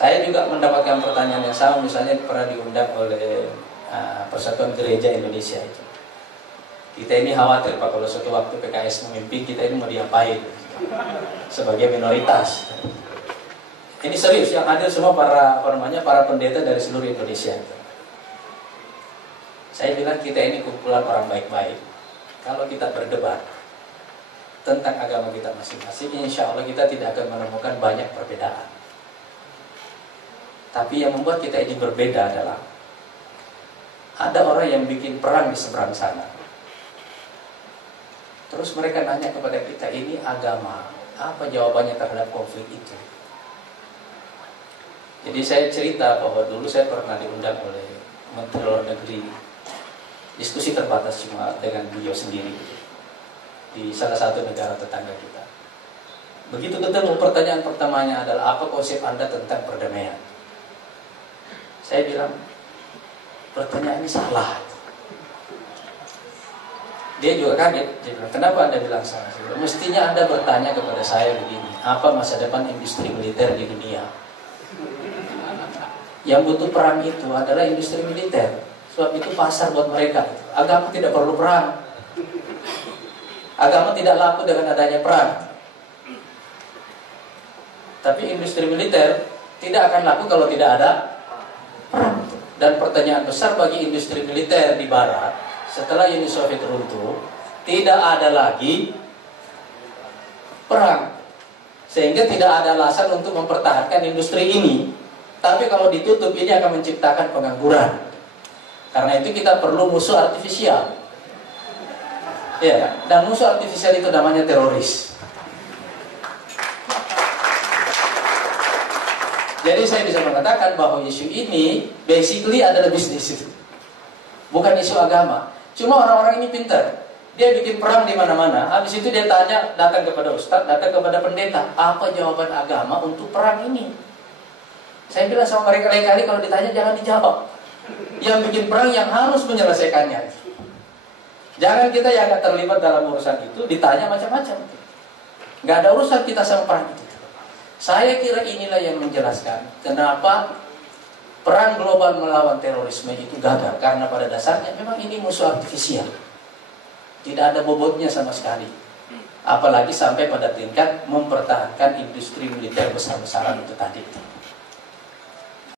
Saya juga mendapatkan pertanyaan yang sama, misalnya pernah diundang oleh Persatuan Gereja Indonesia itu. Kita ini khawatir Pak, kalau suatu waktu PKS memimpin, kita ini mau diapain sebagai minoritas. Ini serius, yang hadir semua para pendeta dari seluruh Indonesia. Saya bilang kita ini kumpulan orang baik-baik. Kalau kita berdebat tentang agama kita masing-masing, insya Allah kita tidak akan menemukan banyak perbedaan. Tapi yang membuat kita ini berbeda adalah ada orang yang bikin perang di seberang sana. Terus mereka nanya kepada kita, ini agama, apa jawabannya terhadap konflik itu? Jadi saya cerita bahwa dulu saya pernah diundang oleh Menteri Luar Negeri, diskusi terbatas cuma dengan beliau sendiri di salah satu negara tetangga kita. Begitu ketemu, pertanyaan pertamanya adalah, apa konsep Anda tentang perdamaian? Saya bilang, pertanyaan ini salah. Dia juga kaget. Dia bilang, kenapa Anda bilang salah? Mestinya Anda bertanya kepada saya begini, apa masa depan industri militer di dunia? Yang butuh perang itu adalah industri militer. Sebab itu pasar buat mereka. Agama tidak perlu perang. Agama tidak laku dengan adanya perang. Tapi industri militer tidak akan laku kalau tidak ada perang. Dan pertanyaan besar bagi industri militer di Barat, setelah Uni Soviet runtuh, tidak ada lagi perang. Sehingga tidak ada alasan untuk mempertahankan industri ini. Tapi kalau ditutup, ini akan menciptakan pengangguran. Karena itu kita perlu musuh artifisial. Ya, dan musuh artifisial itu namanya teroris. Jadi saya bisa mengatakan bahwa isu ini basically adalah bisnis itu. Bukan isu agama. Cuma orang-orang ini pintar. Dia bikin perang di mana-mana. Habis itu dia tanya, datang kepada ustadz, datang kepada pendeta, apa jawaban agama untuk perang ini? Saya bilang sama mereka lain-kali, kalau ditanya jangan dijawab. Yang bikin perang yang harus menyelesaikannya. Jangan kita yang gak terlibat dalam urusan itu ditanya macam-macam. Gak ada urusan kita sama perang itu. Saya kira inilah yang menjelaskan kenapa perang global melawan terorisme itu gagal. Karena pada dasarnya memang ini musuh artifisial. Tidak ada bobotnya sama sekali. Apalagi sampai pada tingkat mempertahankan industri militer besar-besaran itu tadi.